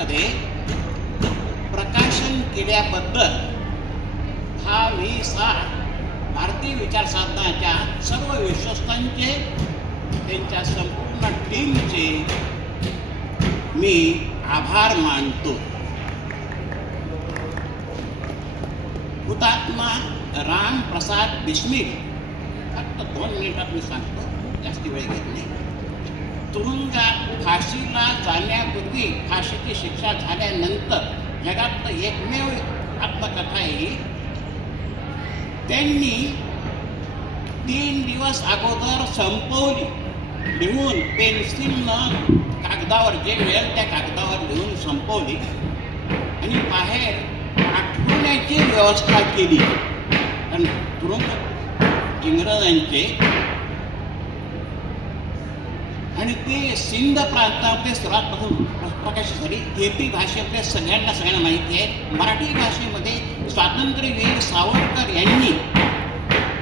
पुस्तकामध्ये प्रकाशन केल्याबद्दल हा भारतीय विचार साधनाच्या सर्व विश्वस्तांचे, त्यांच्या संपूर्ण टीमचे मी आभार मानतो. हुतात्मा राम प्रसाद बिस्मिल, फक्त 2 मिनिटात मी सांगतो, जास्ती वेळ घेत नाही. तुरुंगात फाशीला जाण्यापूर्वी फाशीची शिक्षा झाल्यानंतर जगातलं एकमेव आत्मकथा आहे. त्यांनी 3 दिवस अगोदर संपवली, लिहून पेन्सिलनं कागदावर, जे मिळेल त्या कागदावर लिहून संपवली आणि बाहेर पाठवण्याची व्यवस्था केली. आणि तुरुंग इंग्रजांचे, आणि ते सिंध प्रांतामध्ये सर्वात प्रकाशित झाली. हिंदी भाषेतल्या सगळ्यांना माहिती आहे. मराठी भाषेमध्ये स्वातंत्र्यवीर सावरकर यांनी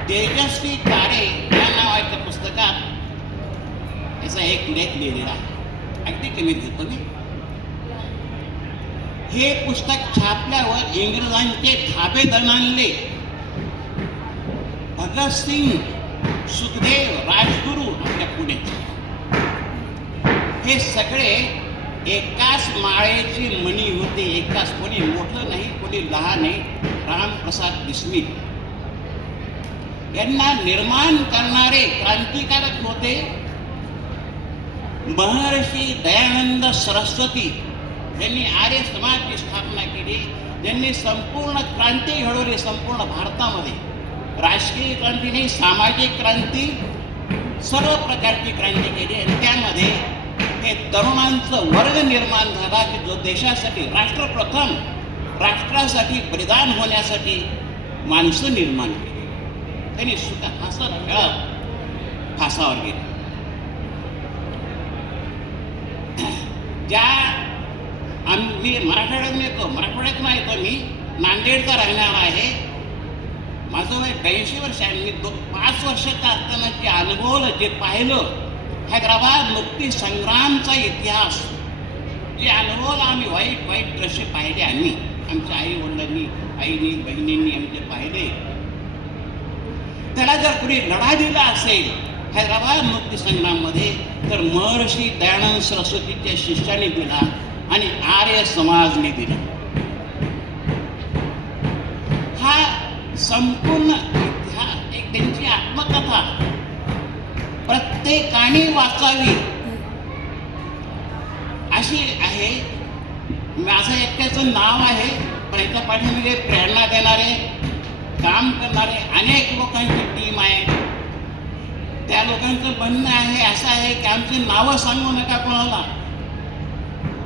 तेजस्वी तारे या नावाच्या पुस्तकात याचा एक लेख लिहिलेला आहे. अगदी कमी घेतो मी. हे पुस्तक छापल्यावर इंग्रजांचे धाबे दणाणले. भगतसिंग, सुखदेव, राजगुरू आपल्या पुढे, हे सगळे एकाच माळेची मणी होते. एकाच, कोणी मोठं नाही, कोणी लहान नाही. रामप्रसाद बिस्मिल यांना निर्माण करणारे क्रांतिकारक होते महर्षी दयानंद सरस्वती. यांनी आर्य समाजची स्थापना केली. त्यांनी संपूर्ण क्रांती घडवली संपूर्ण भारतामध्ये. राजकीय क्रांती नाही, सामाजिक क्रांती, सर्व प्रकारची क्रांती केली. आणि त्यामध्ये हे तरुणांचं वर्ग निर्माण झाला की जो देशासाठी, राष्ट्रप्रथम राष्ट्रासाठी बलिदान होण्यासाठी माणसं निर्माण केली. त्यांनी सुद्धा हसत खेळत फासावर गेले. मी मराठवाड्यातून येतो, मराठवाड्यातून येतो, मी नांदेडचा राहणार आहे. माझं वय 82 वर्ष आहे. मी 5 वर्षाचा असताना जे अनुभवलं, जे पाहिलं, हैदराबाद मुक्ती संग्रामचा इतिहास जे अनुभवला आम्ही, वाईट दृश्य पाहिले आम्ही, आमच्या आई वडिलांनी, आईनी, बहिणींनी आमचे पाहिले. त्याला जर कुणी लढा दिला असेल हैदराबाद मुक्ती संग्राममध्ये, तर महर्षी दयानंद सरस्वतीच्या शिष्याने दिला आणि आर्य समाजने दिला. हा संपूर्ण इतिहास, एक त्यांची आत्मकथा प्रत्येकाने वाचावी अशी आहे. माझं एकट्याचं नाव आहे, पण याच्या पाठीमागे प्रेरणा देणारे, काम करणारे अनेक लोकांची टीम आहे. त्या लोकांचं म्हणणं आहे, असं आहे की आमची नावं सांगू नका कोणाला.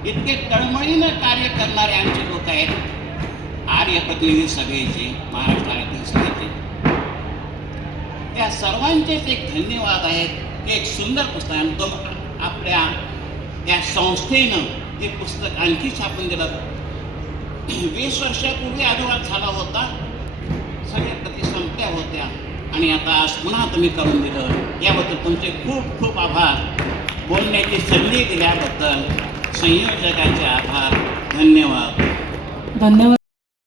इतके तळमळीनं कार्य करणारे आमचे लोक आहेत. आर्य प्रतिनिधी सगळेचे, महाराष्ट्रातील सगळेचे, त्या सर्वांचेच एक धन्यवाद आहेत. एक सुंदर पुस्तक आहे. तो आपल्या या संस्थेनं ते पुस्तक आणखी छापून दिलं. 20 वर्षापूर्वी अनुवाद झाला होता, सगळ्या प्रती संपल्या होत्या, आणि आता आज पुन्हा तुम्ही करून दिलं. याबद्दल तुमचे खूप खूप आभार. बोलण्याची संधी दिल्याबद्दल संयोजकांचे आभार. धन्यवाद.